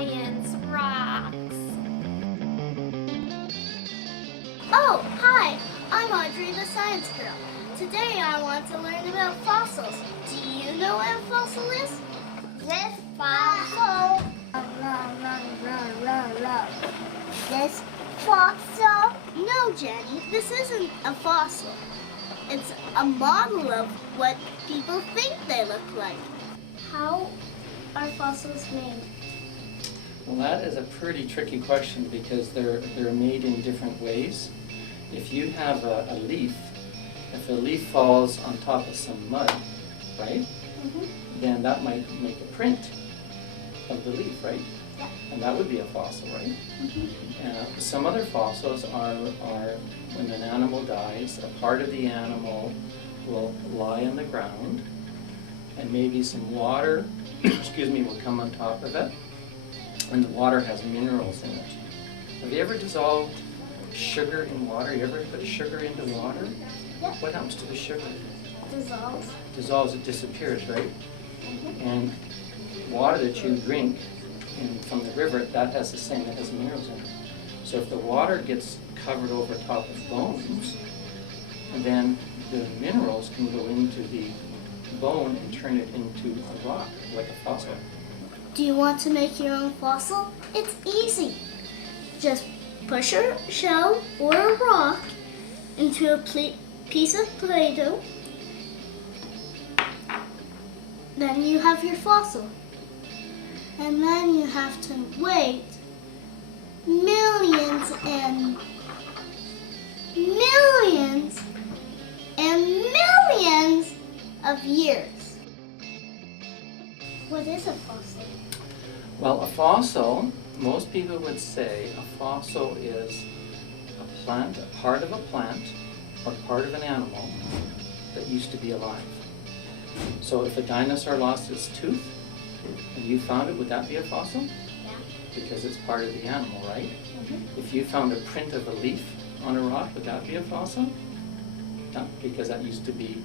Science rocks! Oh, hi! I'm Audrey, the science girl. Today I want to learn about fossils. Do you know what a fossil is? This fossil. This fossil? No, Jenny, this isn't a fossil. It's a model of what people think they look like. How are fossils made? Well, that is a pretty tricky question because they're made in different ways. If you have a leaf, if a leaf falls on top of some mud, right, then that might make a print of the leaf, right? Yeah. And that would be a fossil, right? Some other fossils are when an animal dies, a part of the animal will lie on the ground and maybe some water will come on top of it, and the water has minerals in it. Have you ever dissolved sugar in water? You ever put sugar into water? Yeah. What happens to the sugar? Dissolves. Dissolves, it disappears, right? And water that you drink from the river, that has the same, it has minerals in it. So if the water gets covered over top of bones, then the minerals can go into the bone and turn it into a rock, like a fossil. Do you want to make your own fossil? It's easy. Just push a shell or a rock into a piece of Play-Doh. Then you have your fossil. And then you have to wait millions and millions and millions of years. What is a fossil? Well, a fossil, most people would say a fossil is a plant, a part of a plant, or part of an animal that used to be alive. So if a dinosaur lost its tooth and you found it, would that be a fossil? Yeah. Because it's part of the animal, right? If you found a print of a leaf on a rock, would that be a fossil? No, because that used to be,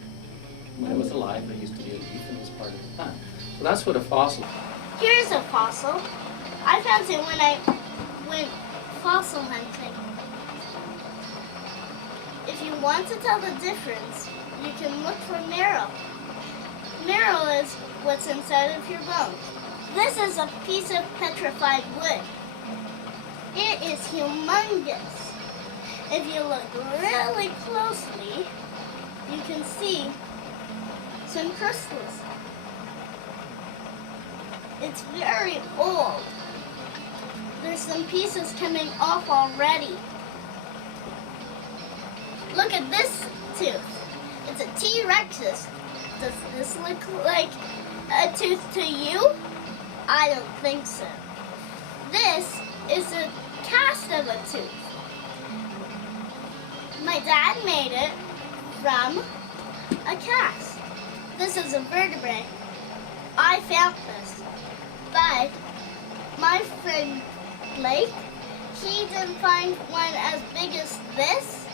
when it was alive, it used to be a leaf and was part of the plant. So that's what a fossil is. Here's a fossil. I found it when I went fossil hunting. If you want to tell the difference, you can look for marrow. Marrow is what's inside of your bones. This is a piece of petrified wood. It is humongous. If you look really closely, you can see some crystals. It's very old. There's some pieces coming off already. Look at this tooth. It's a T-Rex's. Does this look like a tooth to you? I don't think so. This is a cast of a tooth. My dad made it from a cast. This is a vertebrae. I found this. But my friend Blake, he didn't find one as big as this.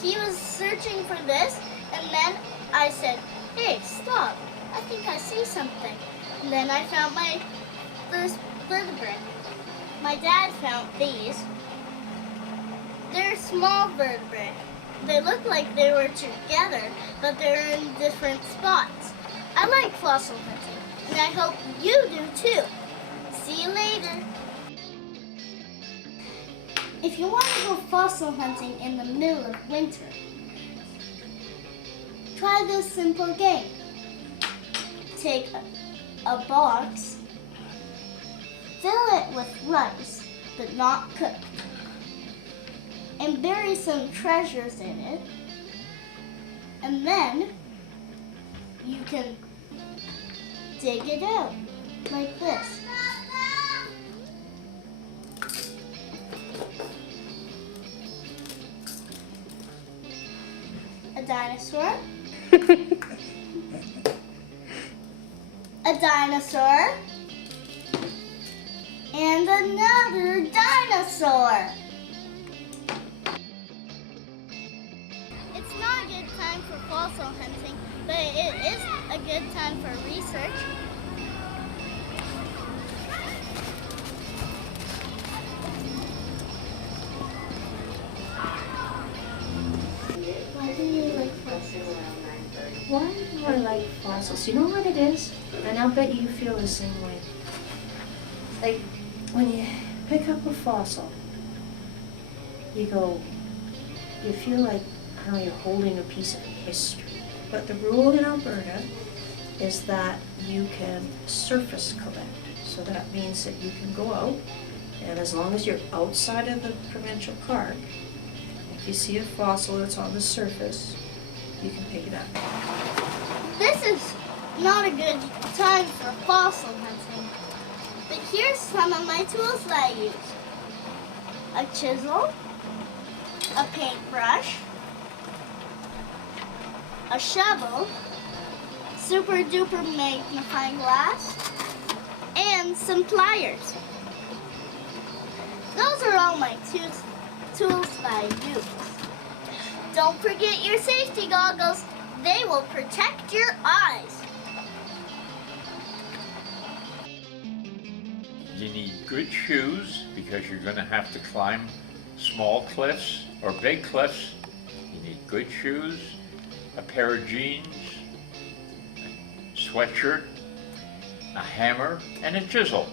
He was searching for this, and then I said, hey, stop. I think I see something. And then I found my first vertebrae. My dad found these. They're small vertebrae. They look like they were together, but they're in different spots. I like fossil hunting, and I hope you do too. See you later. If you want to go fossil hunting in the middle of winter, try this simple game. Take a box, fill it with rice, but not cooked, and bury some treasures in it, and then you can dig it out like this. A dinosaur. A dinosaur. And another dinosaur. It's not a good time for fossil hunting, but it is a good time for research. fossils. You know what it is? And I'll bet you feel the same way. Like, when you pick up a fossil, you feel like, I don't know, you're holding a piece of history. But the rule in Alberta is that you can surface collect. So that means that you can go out, and as long as you're outside of the provincial park, if you see a fossil that's on the surface, you can pick it up. This is not a good time for fossil hunting. But here's some of my tools that I use. A chisel, a paintbrush, a shovel, super duper magnifying glass, and some pliers. Those are all my tools that I use. Don't forget your safety goggles. They will protect your eyes. You need good shoes because you're going to have to climb small cliffs or big cliffs. You need good shoes, a pair of jeans, a sweatshirt, a hammer, and a chisel.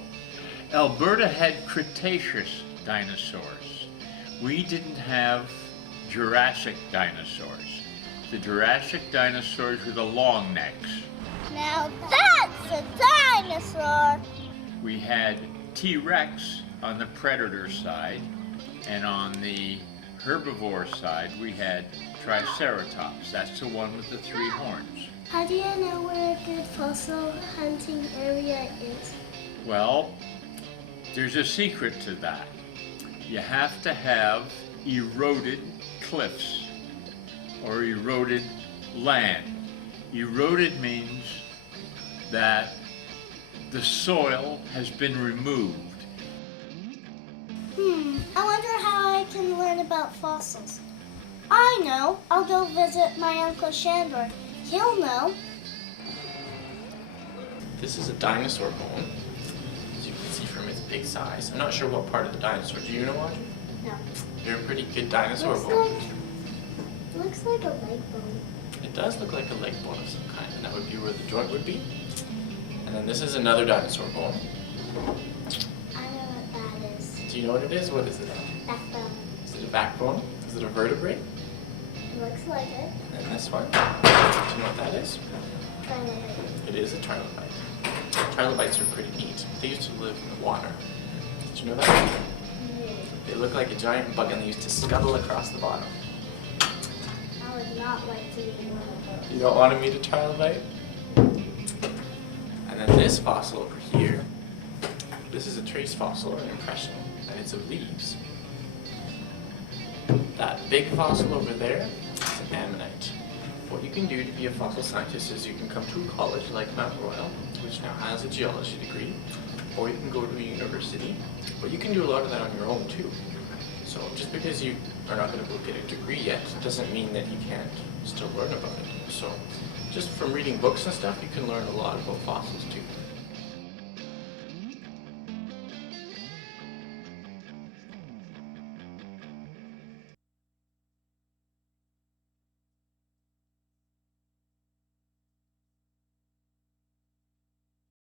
Alberta had Cretaceous dinosaurs. We didn't have Jurassic dinosaurs. The Jurassic dinosaurs were the long necks. Now that's a dinosaur. We had T-Rex on the predator side, and on the herbivore side we had Triceratops. That's the one with the 3 horns. How do you know where a good fossil hunting area is? Well, there's a secret to that. You have to have eroded cliffs or eroded land. Eroded means that the soil has been removed. I wonder how I can learn about fossils. I know. I'll go visit my Uncle Shandor. He'll know. This is a dinosaur bone, as you can see from its big size. I'm not sure what part of the dinosaur. Do you know, Audrey? No. They're a pretty good dinosaur Looks bone. looks like a leg bone. It does look like a leg bone of some kind, and that would be where the joint would be. And then this is another dinosaur bone. I know what that is. Do you know what it is? What is it? Backbone. Is it a backbone? Is it a vertebrae? It looks like it. And this one? Do you know what that is? Trilobite. It is a trilobite. Trilobites are pretty neat. They used to live in the water. Did you know that? They look like a giant bug and they used to scuttle across the bottom. I would not like to be one of those. You don't want to meet a trilobite? And then this fossil over here, this is a trace fossil or an impression, and it's of leaves. That big fossil over there is an ammonite. What you can do to be a fossil scientist is you can come to a college like Mount Royal, which now has a geology degree, or you can go to a university, but you can do a lot of that on your own too. So just because you are not going to go get a degree yet doesn't mean that you can't still learn about it. So just from reading books and stuff, you can learn a lot about fossils too.